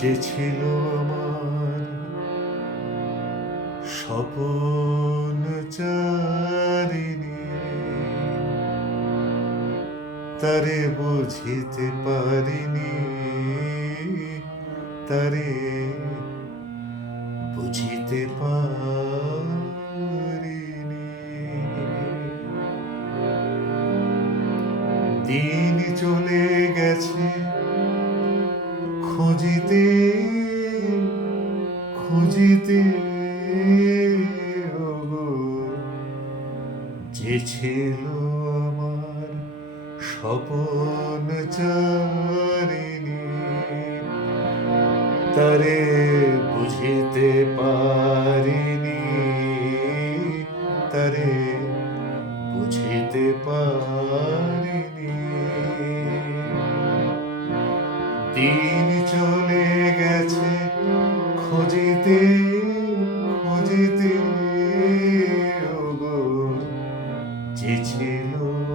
যে ছিল আমার স্বপন চারিণী। তারে বুঝিতে পারিনি তারে বুঝিতে পারিনি। দিন চলে গেছে খুঁজিতে খুঁজিতে যে ছিল আমার স্বপন চারিণী তারে বুঝিতে পারিনি তারে বুঝিতে পারিনি। দিন চলে গেছে খুঁজিতে খুঁজিতে যে ছিল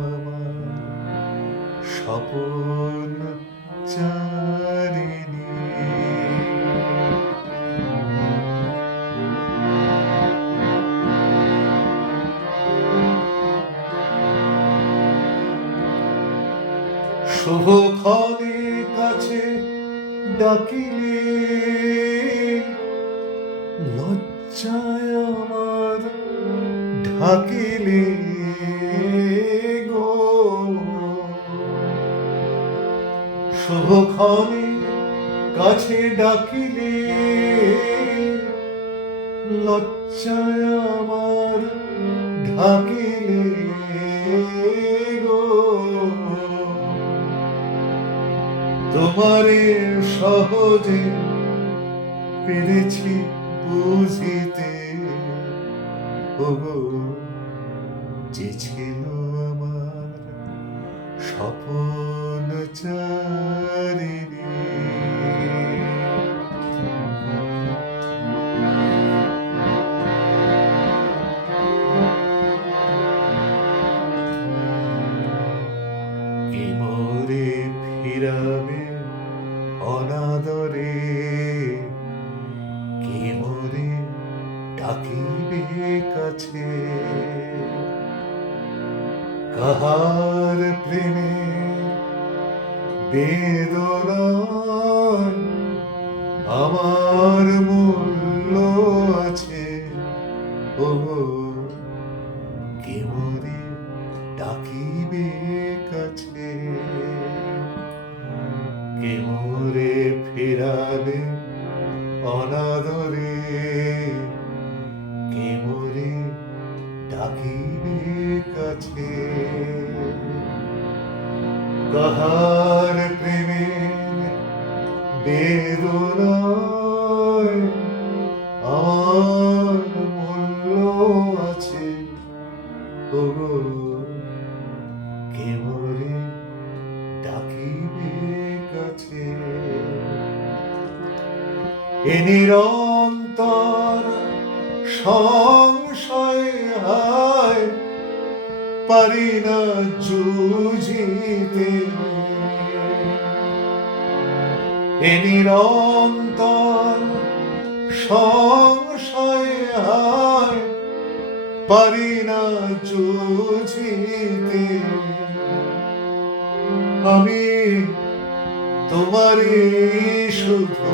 আমার স্বপন চারিণী শুভ ক্ষণে কাছে ডাকিলে লজ্জায় আমার ঢাকিলে গো। শুভ কাছে ডাকিলে লজ্জায় আমার ঢাকিলে তোমারে সহজে পেরেছি বুঝিতে। যে ছিল আমার স্বপন চারিণী। ফিরাবে কাছে। কাহার প্রেমে আমার মূল্য আছে? ও কে মোরে ডাকিবে কাছে? ডাকিবে কাছে কাহার প্রেমে বেদনায় আমার মূল্য আছে? ওগো কে মোরে ডাকিবে কাছে এ নিরন্তর সংশয় পারি না জুঝিতে এ নিরন্তর সংশয় হায় পারি না জুঝিতে আমি তোমারই শুধু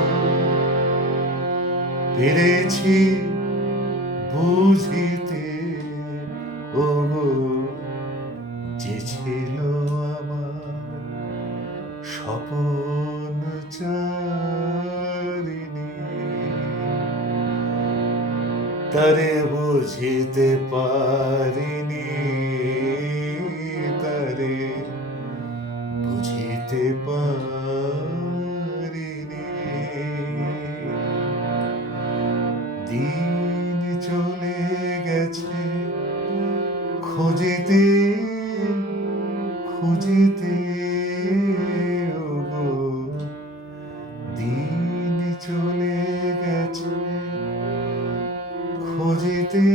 পেরেছি বুঝিতে। ও যে ছিল আমার স্বপন তারে বুঝিতে পারিনি তারে বুঝিতে পারিনি। দিন চলে গেছে খুঁজিতে খুঁজিতে দিন চলে গেছে খুঁজিতে